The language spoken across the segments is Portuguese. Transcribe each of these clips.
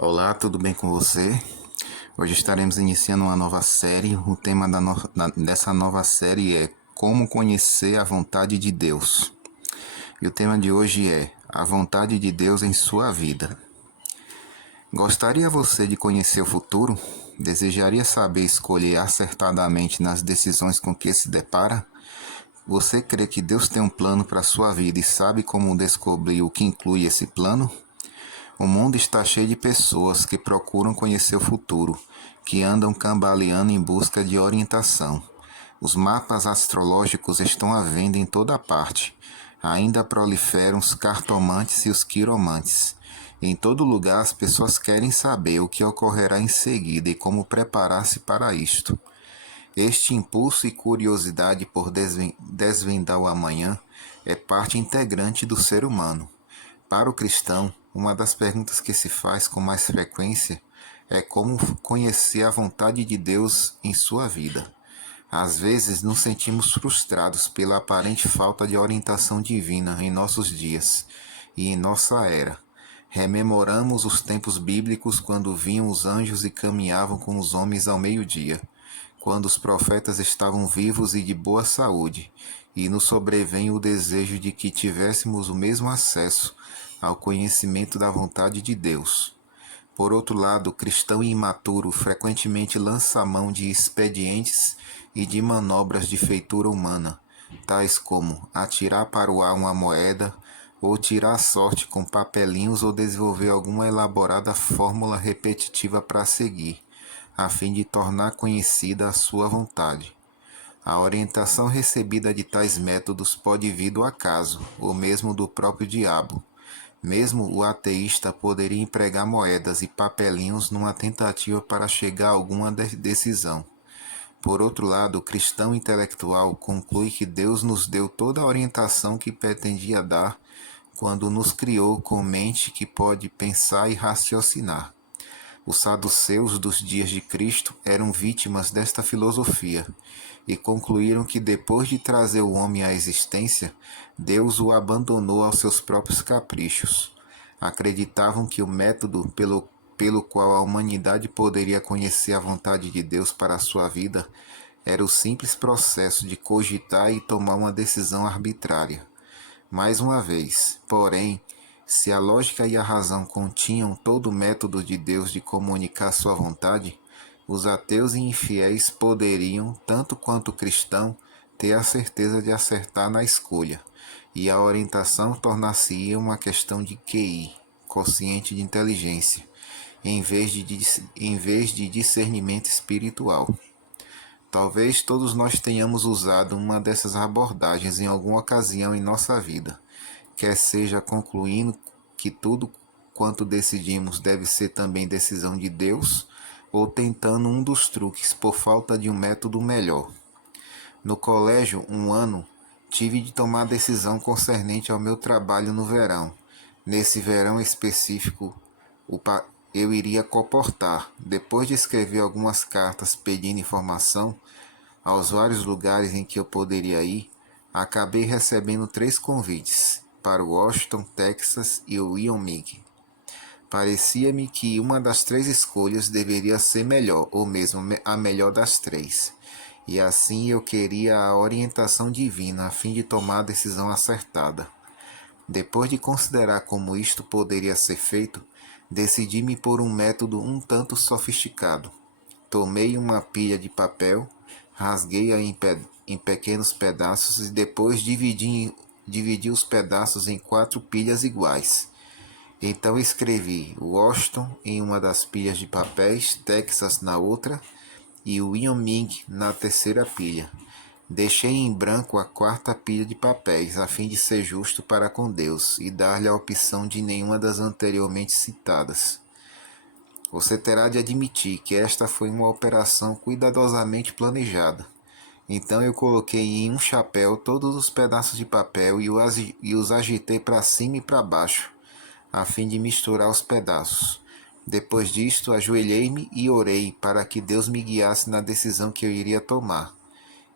Olá, tudo bem com você? Hoje estaremos iniciando uma nova série. O tema dessa nova série é Como Conhecer a Vontade de Deus. E o tema de hoje é A Vontade de Deus em Sua Vida. Gostaria você de conhecer o futuro? Desejaria saber escolher acertadamente nas decisões com que se depara? Você crê que Deus tem um plano para a sua vida e sabe como descobrir o que inclui esse plano? O mundo está cheio de pessoas que procuram conhecer o futuro, que andam cambaleando em busca de orientação. Os mapas astrológicos estão à venda em toda parte. Ainda proliferam os cartomantes e os quiromantes. Em todo lugar as pessoas querem saber o que ocorrerá em seguida e como preparar-se para isto. Este impulso e curiosidade por desvendar o amanhã é parte integrante do ser humano. Para o cristão, uma das perguntas que se faz com mais frequência é como conhecer a vontade de Deus em sua vida. Às vezes nos sentimos frustrados pela aparente falta de orientação divina em nossos dias e em nossa era. Rememoramos os tempos bíblicos quando vinham os anjos e caminhavam com os homens ao meio-dia, quando os profetas estavam vivos e de boa saúde, e nos sobrevém o desejo de que tivéssemos o mesmo acesso ao conhecimento da vontade de Deus. Por outro lado, o cristão imaturo frequentemente lança a mão de expedientes e de manobras de feitura humana, tais como atirar para o ar uma moeda, ou tirar a sorte com papelinhos ou desenvolver alguma elaborada fórmula repetitiva para seguir, a fim de tornar conhecida a sua vontade. A orientação recebida de tais métodos pode vir do acaso, ou mesmo do próprio diabo. Mesmo o ateísta poderia empregar moedas e papelinhos numa tentativa para chegar a alguma decisão. Por outro lado, o cristão intelectual conclui que Deus nos deu toda a orientação que pretendia dar quando nos criou com mente que pode pensar e raciocinar. Os saduceus dos dias de Cristo eram vítimas desta filosofia e concluíram que depois de trazer o homem à existência, Deus o abandonou aos seus próprios caprichos. Acreditavam que o método pelo qual a humanidade poderia conhecer a vontade de Deus para a sua vida era o simples processo de cogitar e tomar uma decisão arbitrária. Mais uma vez, porém, se a lógica e a razão continham todo o método de Deus de comunicar sua vontade, os ateus e infiéis poderiam, tanto quanto o cristão, ter a certeza de acertar na escolha, e a orientação tornar-se-ia uma questão de QI, quociente de inteligência, em vez de discernimento espiritual. Talvez todos nós tenhamos usado uma dessas abordagens em alguma ocasião em nossa vida, quer seja concluindo que tudo quanto decidimos deve ser também decisão de Deus, ou tentando um dos truques por falta de um método melhor. No colégio, um ano, tive de tomar decisão concernente ao meu trabalho no verão. Nesse verão específico, eu iria comportar. Depois de escrever algumas cartas pedindo informação aos vários lugares em que eu poderia ir, acabei recebendo 3 convites para Washington, Texas e Wyoming. Parecia-me que uma das 3 escolhas deveria ser melhor, ou mesmo a melhor das 3. E assim eu queria a orientação divina a fim de tomar a decisão acertada. Depois de considerar como isto poderia ser feito, decidi-me por um método um tanto sofisticado. Tomei uma pilha de papel, rasguei-a em pequenos pedaços e depois dividi os pedaços em 4 pilhas iguais. Então escrevi Washington em uma das pilhas de papéis, Texas na outra e Wyoming na terceira pilha. Deixei em branco a 4ª pilha de papéis, a fim de ser justo para com Deus e dar-lhe a opção de nenhuma das anteriormente citadas. Você terá de admitir que esta foi uma operação cuidadosamente planejada. Então eu coloquei em um chapéu todos os pedaços de papel e os agitei para cima e para baixo, a fim de misturar os pedaços. Depois disto, ajoelhei-me e orei para que Deus me guiasse na decisão que eu iria tomar,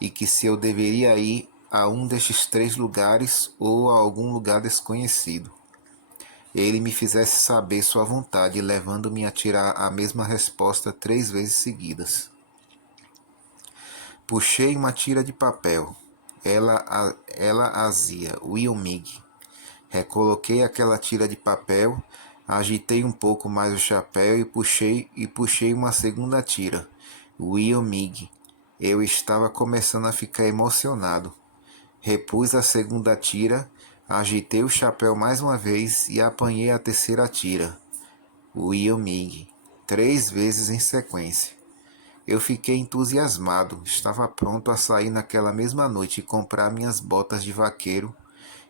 e que se eu deveria ir a um destes 3 lugares ou a algum lugar desconhecido. ele me fizesse saber sua vontade, levando-me a tirar a mesma resposta 3 vezes seguidas. Puxei uma tira de papel. Ela azia, Wilmig. Recoloquei aquela tira de papel, agitei um pouco mais o chapéu e puxei uma segunda tira. Wilmig. Eu estava começando a ficar emocionado. Repus a segunda tira, agitei o chapéu mais uma vez e apanhei a terceira tira. Wilmig. 3 vezes em sequência. Eu fiquei entusiasmado, estava pronto a sair naquela mesma noite e comprar minhas botas de vaqueiro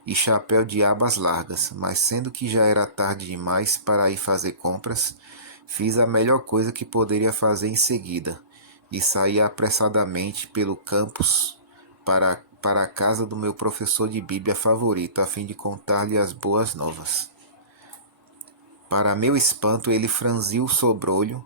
e chapéu de abas largas, mas sendo que já era tarde demais para ir fazer compras, fiz a melhor coisa que poderia fazer em seguida e saí apressadamente pelo campus para a casa do meu professor de Bíblia favorito a fim de contar-lhe as boas novas. Para meu espanto, ele franziu o sobrolho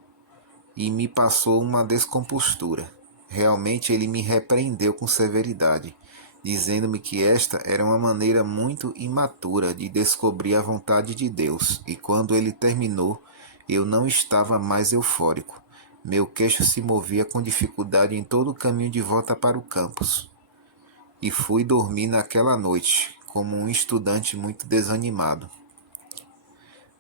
e me passou uma descompostura. Realmente ele me repreendeu com severidade, dizendo-me que esta era uma maneira muito imatura de descobrir a vontade de Deus, e quando ele terminou, eu não estava mais eufórico. Meu queixo se movia com dificuldade em todo o caminho de volta para o campus. E fui dormir naquela noite, como um estudante muito desanimado.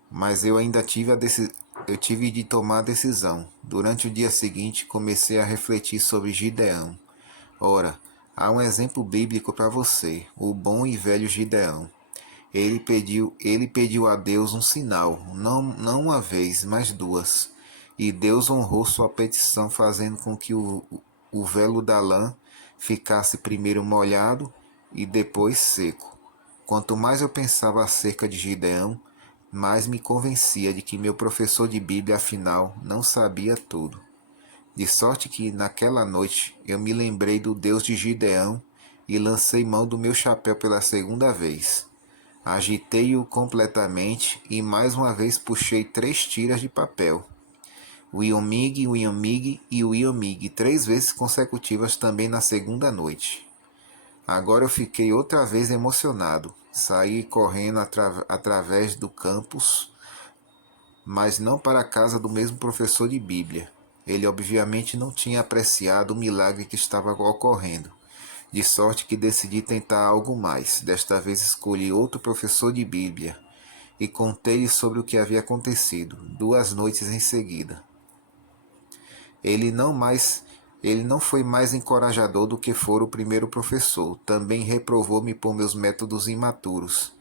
Mas eu ainda tive de tomar a decisão. Durante o dia seguinte, comecei a refletir sobre Gideão. Ora, há um exemplo bíblico para você, o bom e velho Gideão. Ele pediu a Deus um sinal, não uma vez, mas duas. E Deus honrou sua petição, fazendo com que o velo da lã ficasse primeiro molhado e depois seco. Quanto mais eu pensava acerca de Gideão, mais me convencia de que meu professor de Bíblia, afinal, não sabia tudo. De sorte que, naquela noite, eu me lembrei do Deus de Gideão e lancei mão do meu chapéu pela segunda vez. Agitei-o completamente e mais uma vez puxei 3 tiras de papel. Wilmig, Wilmig e Wilmig, 3 vezes consecutivas também na segunda noite. Agora eu fiquei outra vez emocionado. Saí correndo através do campus, mas não para a casa do mesmo professor de Bíblia. Ele obviamente não tinha apreciado o milagre que estava ocorrendo, de sorte que decidi tentar algo mais. Desta vez escolhi outro professor de Bíblia e contei-lhe sobre o que havia acontecido, 2 noites em seguida. Ele não foi mais encorajador do que fora o primeiro professor. Também reprovou-me por meus métodos imaturos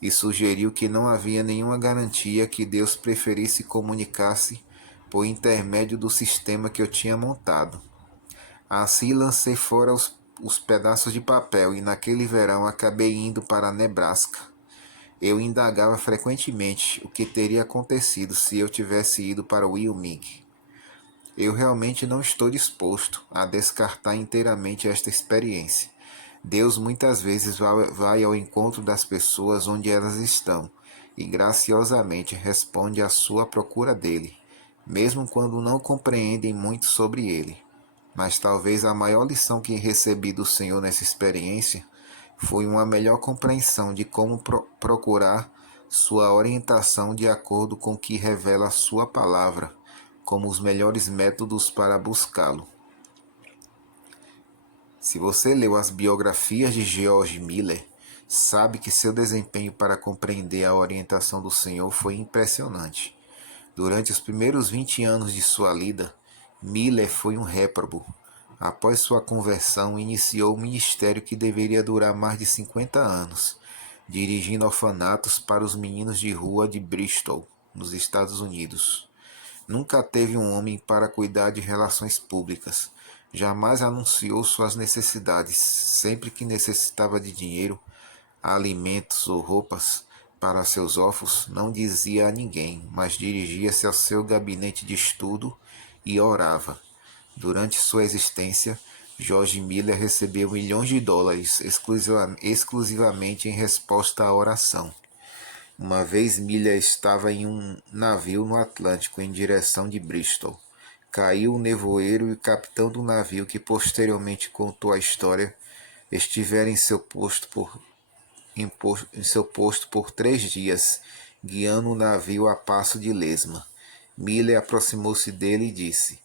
e sugeriu que não havia nenhuma garantia que Deus preferisse comunicar-se por intermédio do sistema que eu tinha montado. Assim lancei fora os pedaços de papel e naquele verão acabei indo para Nebraska. Eu indagava frequentemente o que teria acontecido se eu tivesse ido para Wyoming. Eu realmente não estou disposto a descartar inteiramente esta experiência. Deus muitas vezes vai ao encontro das pessoas onde elas estão e graciosamente responde à sua procura dele, mesmo quando não compreendem muito sobre ele. Mas talvez a maior lição que recebi do Senhor nessa experiência foi uma melhor compreensão de como procurar sua orientação de acordo com o que revela a sua palavra, como os melhores métodos para buscá-lo. Se você leu as biografias de George Miller, sabe que seu desempenho para compreender a orientação do Senhor foi impressionante. Durante os primeiros 20 anos de sua vida, Miller foi um réprobo. Após sua conversão, iniciou um ministério que deveria durar mais de 50 anos, dirigindo orfanatos para os meninos de rua de Bristol, nos Estados Unidos. Nunca teve um homem para cuidar de relações públicas. Jamais anunciou suas necessidades. Sempre que necessitava de dinheiro, alimentos ou roupas para seus órfãos, não dizia a ninguém, mas dirigia-se ao seu gabinete de estudo e orava. Durante sua existência, George Miller recebeu milhões de dólares exclusivamente em resposta à oração. Uma vez Miller estava em um navio no Atlântico em direção de Bristol. Caiu o nevoeiro e o capitão do navio, que posteriormente contou a história, estivera em seu posto por 3 dias guiando o navio a passo de lesma. Miller aproximou-se dele e disse: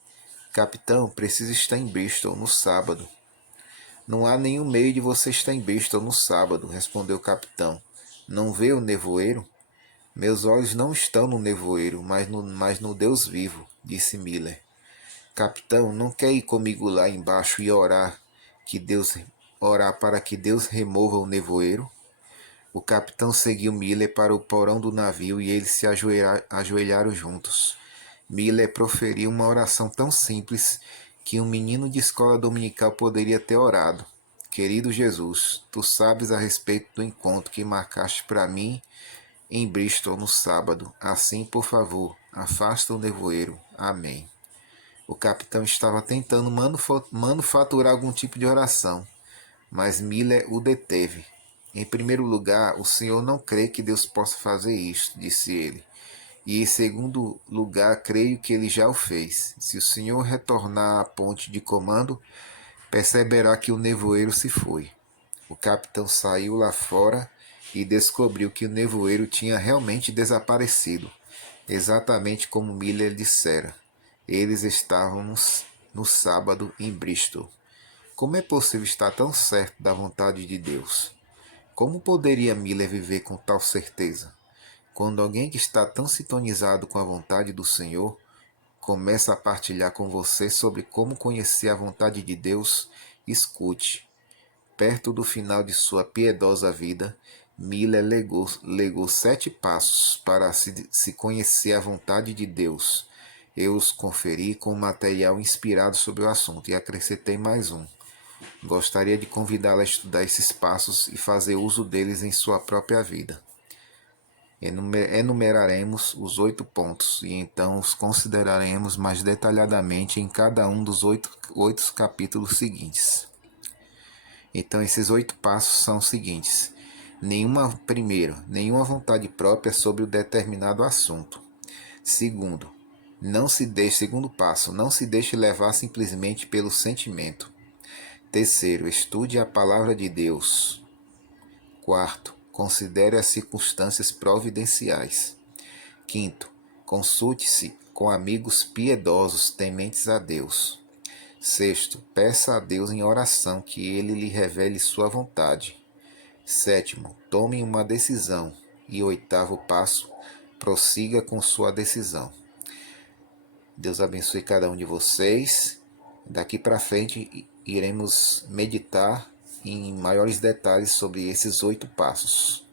Capitão, preciso estar em Bristol no sábado. Não há nenhum meio de você estar em Bristol no sábado, respondeu o capitão. Não vê o nevoeiro? Meus olhos não estão no nevoeiro, mas no Deus vivo, disse Miller. Capitão, não quer ir comigo lá embaixo e orar para que Deus remova o nevoeiro? O capitão seguiu Miller para o porão do navio e eles se ajoelharam juntos. Miller proferiu uma oração tão simples que um menino de escola dominical poderia ter orado. Querido Jesus, tu sabes a respeito do encontro que marcaste para mim em Bristol no sábado. Assim, por favor, afasta o nevoeiro. Amém. O capitão estava tentando manufaturar algum tipo de oração, mas Miller o deteve. Em primeiro lugar, o senhor não crê que Deus possa fazer isto, disse ele. E em segundo lugar, creio que ele já o fez. Se o senhor retornar à ponte de comando, perceberá que o nevoeiro se foi. O capitão saiu lá fora e descobriu que o nevoeiro tinha realmente desaparecido, exatamente como Miller dissera. Eles estavam no sábado em Bristol. Como é possível estar tão certo da vontade de Deus? Como poderia Miller viver com tal certeza? Quando alguém que está tão sintonizado com a vontade do Senhor começa a partilhar com você sobre como conhecer a vontade de Deus, escute. Perto do final de sua piedosa vida, Miller legou 7 passos para se conhecer a vontade de Deus. Eu os conferi com material inspirado sobre o assunto e acrescentei mais um. Gostaria de convidá-la a estudar esses passos e fazer uso deles em sua própria vida. Enumeraremos os 8 pontos e então os consideraremos mais detalhadamente em cada um dos 8 capítulos seguintes. Então, esses 8 passos são os seguintes. Nenhuma vontade própria sobre o determinado assunto. Segundo passo, não se deixe levar simplesmente pelo sentimento. Terceiro, estude a palavra de Deus. Quarto, considere as circunstâncias providenciais. Quinto, consulte-se com amigos piedosos tementes a Deus. Sexto, peça a Deus em oração que Ele lhe revele sua vontade. Sétimo, tome uma decisão. E oitavo passo, prossiga com sua decisão. Deus abençoe cada um de vocês. Daqui para frente iremos meditar em maiores detalhes sobre esses 8 passos.